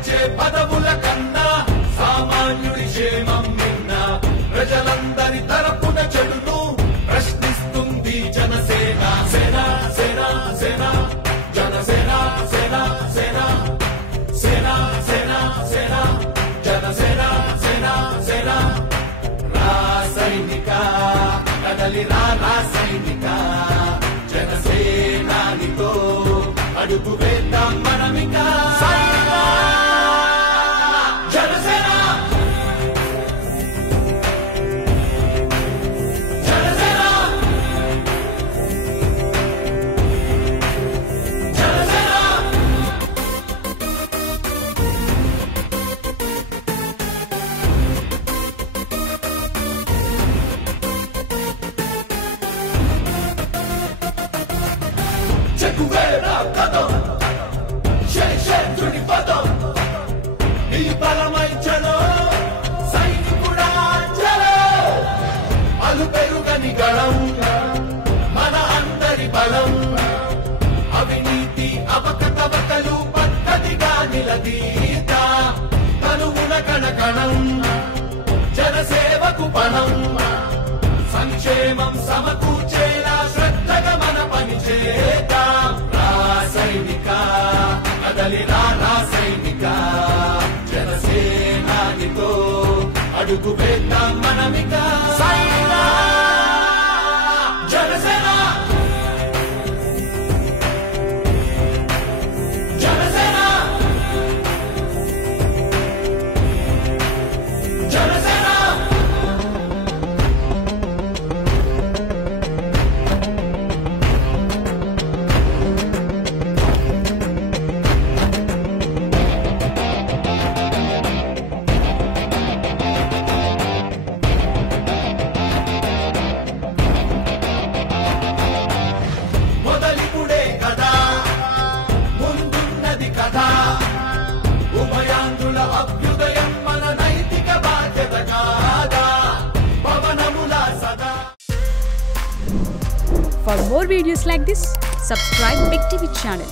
పంచే పదవుల కన్నా సామాన్యుడి క్షేమం నిన్న ప్రజలందరి తరపున చెడును ప్రశ్నిస్తుంది జనసేన సేన సేన సేన జనసేన సేన సేన సేన సేన సేన జనసేన సేన సేన రాసైనిక కదలి రాసైనిక జనసేనానితో అడుగు వేద్దాం మనమిక జనసేన జనసేన జనసేన చెక్కువేరా కదం శేషుడి పదం ఈ బలమై చలో సైనికుడా చలో అలు పెరుగని గళం మన అందరి బలం అవినీతి అవకతవకలు పద్ధతిగా నిలదీత తనువున కణకణం జనసేవకు పణం సంక్షేమం సమకూర్చేలా శ్రద్ధగా మన పని చేద్దాం రాసైనిక కదలి రాసైనిక జనసేనానితో అడుగు వేద్దాం మనమిక జనసేన జనసేన జనసేన మొదలిపుడే కదా ముందున్నది కదా ఉభయాంధ్రుల అభ్యుదయం మన నైతిక బాధ్యత కాదా పవనముల సదా. For more videos like this, subscribe Big TV channel.